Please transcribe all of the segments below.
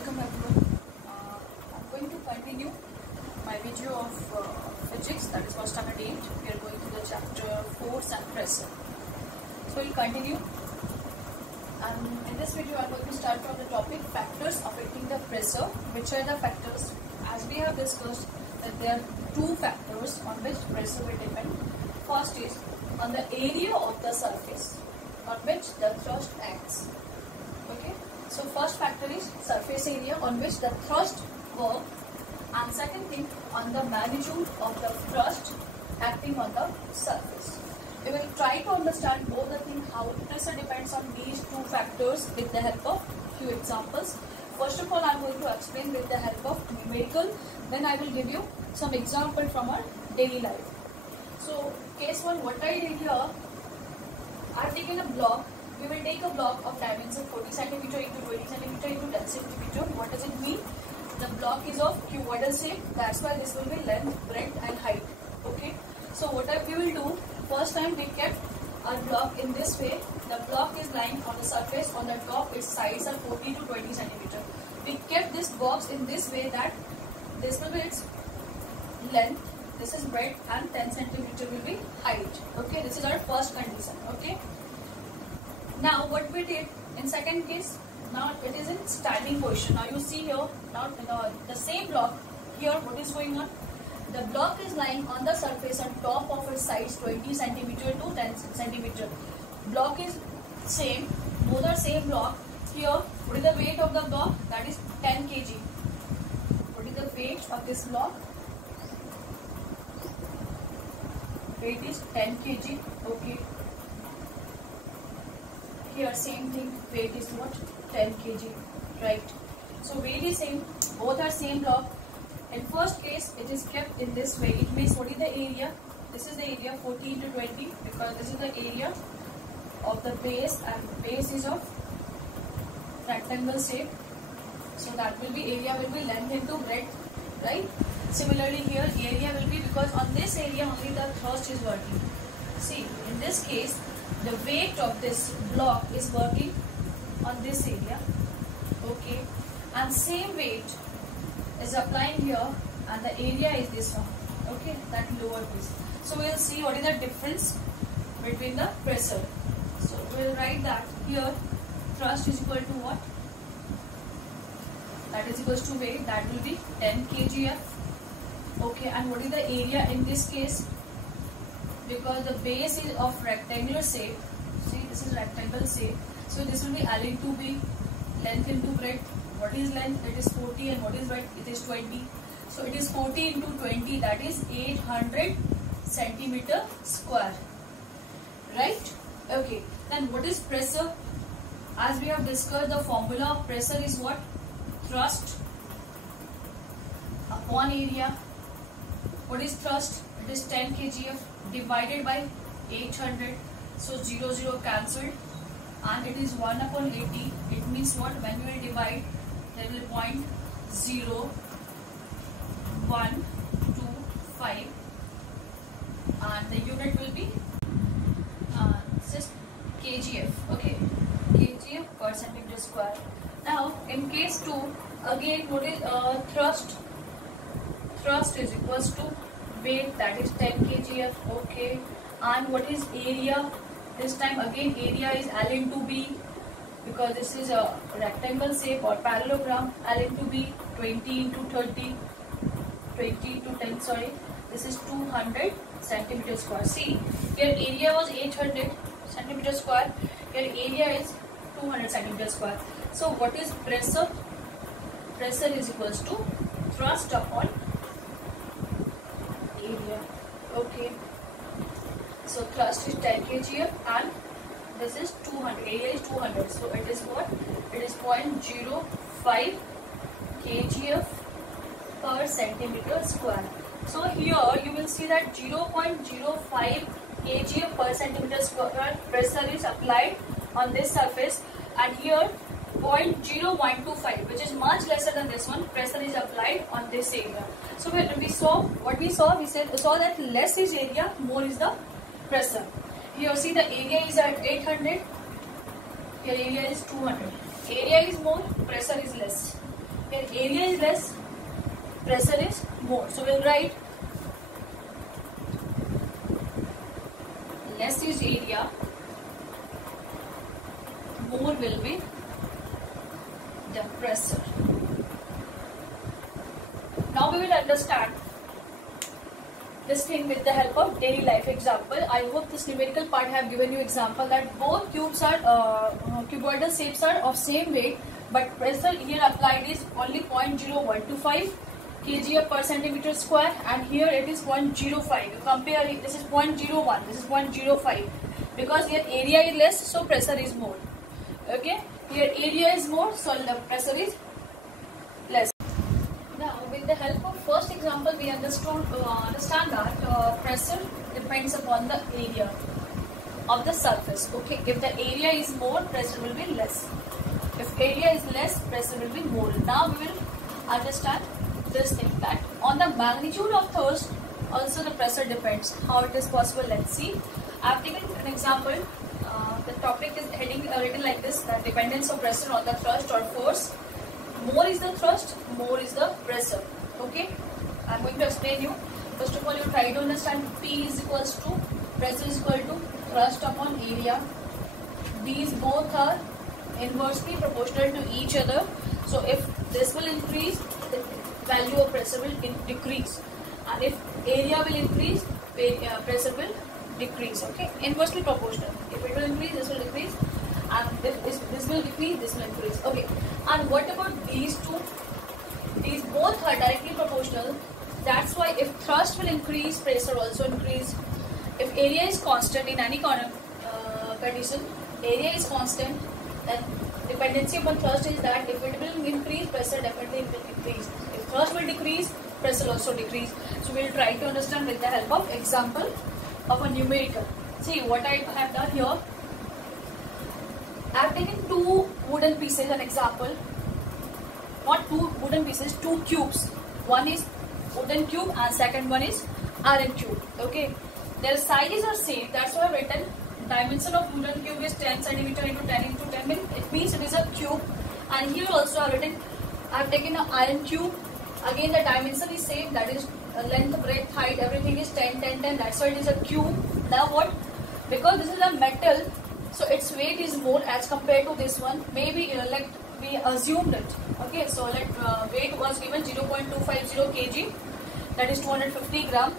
welcome everyone. I'm going to continue my video of physics, that is for standard 8. We are going to the chapter force and pressure. So we'll continue. And in this video I'm going to start from the topic factors affecting the pressure. Which are the factors? As we have discussed that there are two factors on which pressure will depend. First is on the area of the surface on which the thrust acts. Okay. So first factor is surface area on which the thrust works, and second thing on the magnitude of the thrust acting on the surface. We will try to understand both the things, how pressure depends on these two factors with the help of few examples. First of all, I am going to explain with the help of numerical, then I will give you some example from our daily life. So case 1, what I did here, I have taken a block. We will take a block of dimension 40 cm into 20 cm into 10 cm. What does it mean? The block is of cuboidal shape. That's why this will be length, breadth and height. Okay. So what we will do, first time we kept our block in this way. The block is lying on the surface. On the top its sides are 40 to 20 cm. We kept this box in this way that this will be its length, this is breadth and 10 cm will be height. Okay. This is our first condition. Okay. Now what we did in second case, now it is in standing position. Now you see here, now the same block here, what is going on? The block is lying on the surface on top of its sides 20 cm to 10 cm. Block is same, both are same block. Here, what is the weight of the block? That is 10 kg. What is the weight of this block? Weight is 10 kg. Okay. Here same thing, weight is what? 10 kg, right? So weight is same, both are same block. In first case, it is kept in this way. It means what is the area? This is the area 40 into 20 because this is the area of the base and base is of rectangle shape. So that will be area will be length into breadth, right? Similarly here area will be because on this area only the thrust is working. See, in this case, the weight of this block is working on this area, okay, and same weight is applying here and the area is this one, okay, that lower piece. So we will see what is the difference between the pressure. So we will write that here thrust is equal to what? That is equals to weight, that will be 10 kgf, okay, and what is the area in this case? Because the base is of rectangular shape, see this is rectangle shape, so this will be L into B, length into breadth. What is length? It is 40 and what is breadth? It is 20. So it is 40 into 20, that is 800 centimeter square, right? Okay, then what is pressure? As we have discussed, the formula of pressure is what? Thrust upon area. What is thrust? It is 10 kgf divided by 800, so 0 0 cancelled, and it is 1 upon 80. It means what? When we will divide, there will be 0.012 and the unit will be just kgf, okay, kgf per centimeter square. Now in case 2, again what is thrust is equals to weight, that is 10 kgf, okay, and what is area? This time again area is L into B because this is a rectangle shape or parallelogram. L into B, 20 into 30, 20 into 10, sorry, this is 200 centimeter square. See, here area was 800 centimeter square, here area is 200 centimeter square. So what is pressure? Pressure is equals to thrust upon area, okay. So thrust is 10 kgf and this is 200, area is 200, so it is what? It is 0.05 kgf per centimeter square. So here you will see that 0.05 kgf per centimeter square pressure is applied on this surface, and here 0.0125, which is much lesser than this one, pressure is applied on this area. So we saw that less is area, more is the pressure. Here see the area is at 800, here area is 200. Area is more, pressure is less. Here area is less, pressure is more. So we'll write less is area, more will be the pressure. Now we will understand this thing with the help of daily life example. I hope this numerical part have given you example that both cubes are cuboidal shapes are of same weight, but pressure here applied is only 0.0125 kg per centimeter square, and here it is 0.05. You compare it, this is 0.01, this is 0.05, because here area is less, so pressure is more. Okay, here area is more, so the pressure is less. Now, with the help of first example, we understand that pressure depends upon the area of the surface. Okay, if the area is more, pressure will be less. If area is less, pressure will be more. Now we will understand this thing, that on the magnitude of thrust also the pressure depends. How it is possible? Let's see. I have taken an example. The topic is heading written like this, that dependence of pressure on the thrust or force. More is the thrust, more is the pressure. Okay, I am going to explain you. First of all, you try to understand P is equals to, pressure is equal to thrust upon area. These both are inversely proportional to each other. So if this will increase, the value of pressure will decrease, and if area will increase, pressure will decrease. Okay, inversely proportional. If it will increase, this will decrease, and if this will decrease, this will increase. Okay, and what about these two? These both are directly proportional. That's why if thrust will increase, pressure also increase. If area is constant in any condition, area is constant, then dependency upon thrust is that if it will increase, pressure definitely will increase. If thrust will decrease, pressure also decrease. So we will try to understand with the help of example of a numerical. See what I have done here. I have taken two wooden pieces, an example. Not two wooden pieces, two cubes. One is wooden cube and second one is iron cube. Okay, their sizes are same. That's why I have written dimension of wooden cube is 10 cm into 10 into 10 means it means it is a cube. And here also I have written, I have taken an iron cube. Again the dimension is same, that is length, breadth, height, everything is 10, 10, 10. That's why it is a cube. Now what? Because this is a metal, so its weight is more as compared to this one. Maybe like we assumed it. Okay, so let weight was given 0.250 kg, that is 250 gram,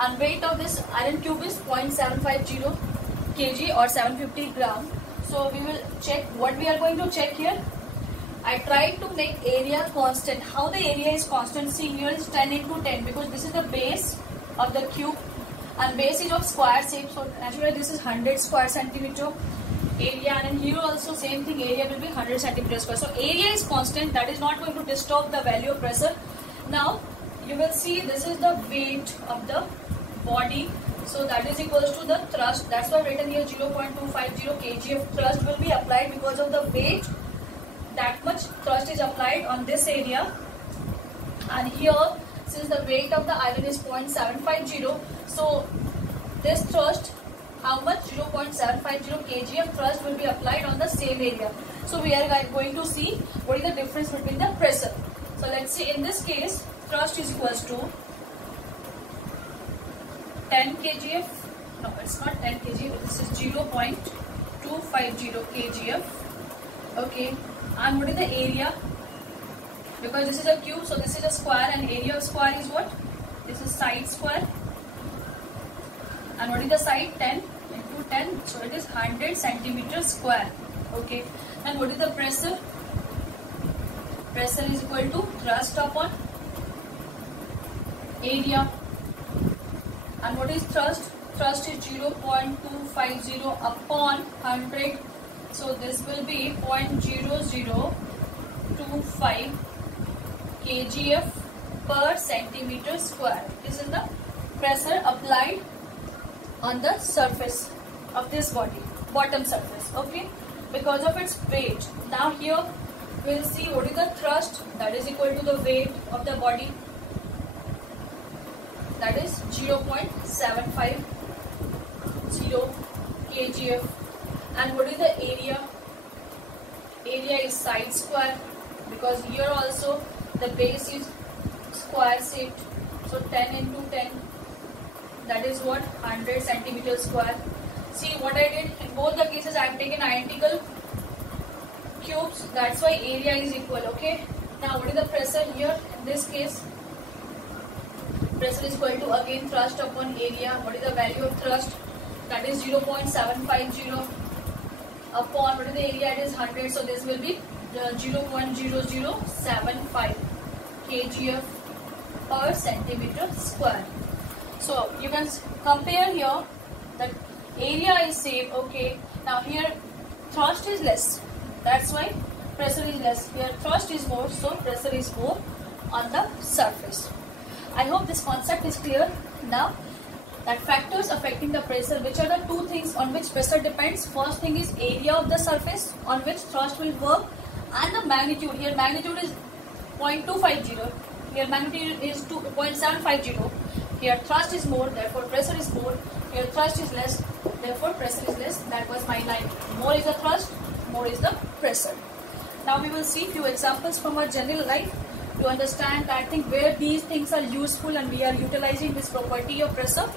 and weight of this iron cube is 0.750 kg or 750 gram. So we will check what we are going to check here. I tried to make area constant. How the area is constant? See, here is 10 into 10 because this is the base of the cube and base is of square shape. So naturally this is 100 square centimeter area, and here also same thing, area will be 100 centimeter square. So area is constant, that is not going to disturb the value of pressure. Now you will see this is the weight of the body. So that is equals to the thrust. That's why written here 0.250 kg of thrust will be applied because of the weight. That much thrust is applied on this area. And here, since the weight of the iron is 0.750, so this thrust, how much? 0.750 kg of thrust will be applied on the same area. So we are going to see what is the difference between the pressure. So let's see, in this case, thrust is equals to 10 kg of, no, it's not 10 kg, this is 0.250 kg of, okay, and what is the area? Because this is a cube, so this is a square, and area of square is what? This is side square, and what is the side? 10 into 10, so it is 100 centimeters square, okay, and what is the pressure? Pressure is equal to thrust upon area. And what is thrust? Thrust is 0.250 upon 100. So this will be 0.0025 kgf per centimeter square. This is the pressure applied on the surface of this body, bottom surface. Okay, because of its weight. Now here we will see what is the thrust, that is equal to the weight of the body, that is 0.750 kgf. And what is the area? Area is side square, because here also The base is square shaped, so 10 into 10, that is what, 100 centimeters square. See what I did, in both the cases I have taken identical cubes, that's why area is equal. Okay, now what is the pressure here? In this case, pressure is equal to again thrust upon area. What is the value of thrust? That is 0.750 upon, what is the area? It is 100, so this will be 0.0075 kgf per centimeter square. So you can compare here that area is same. Okay, now here thrust is less, that's why pressure is less. Here thrust is more, so pressure is more on the surface. I hope this concept is clear. Now, that factors affecting the pressure, which are the two things on which pressure depends. First thing is area of the surface on which thrust will work, and the magnitude. Here magnitude is 0.250, here magnitude is 0.750. Here thrust is more, therefore pressure is more. Here thrust is less, therefore pressure is less. That was my line. More is the thrust, more is the pressure. Now we will see few examples from our general life to understand, I think, where these things are useful and we are utilizing this property of pressure.